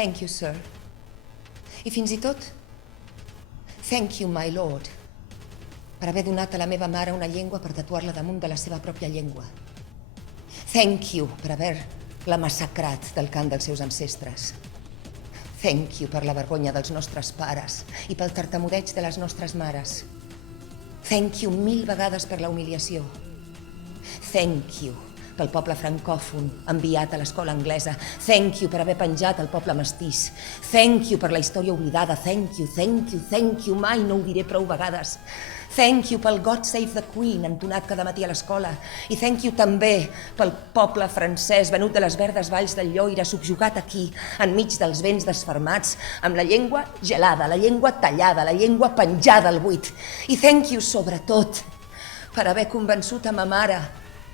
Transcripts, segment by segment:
Thank you, sir. I fins i tot, thank you, my lord, per haver donat a la meva mare una llengua per tatuar-la damunt de la seva pròpia llengua. Thank you per haver-la massacrat del cant dels seus ancestres. Thank you per la vergonya dels nostres pares i pel tartamudeig de les nostres mares. Thank you 1000 vegades per la humiliació. Thank you pel poble francòfon enviat a l'escola anglesa. Thank you per haver penjat el poble mestís. Thank you per la història oblidada. Thank you, thank you, thank you. Mai no ho diré prou vegades. Thank you pel God Save the Queen entonat cada matí a l'escola. I thank you també pel poble francès venut de les verdes valls del Lloire, subjugat aquí, enmig dels vents desfermats, amb la llengua gelada, la llengua tallada, la llengua penjada al buit. I thank you, sobretot, per haver convençut a ma mare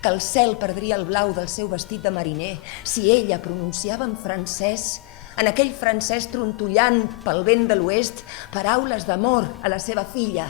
que el cel perdria el blau del seu vestit de mariner si ella pronunciava en francès, en aquell francès trontollant pel vent de l'oest, paraules d'amor a la seva filla.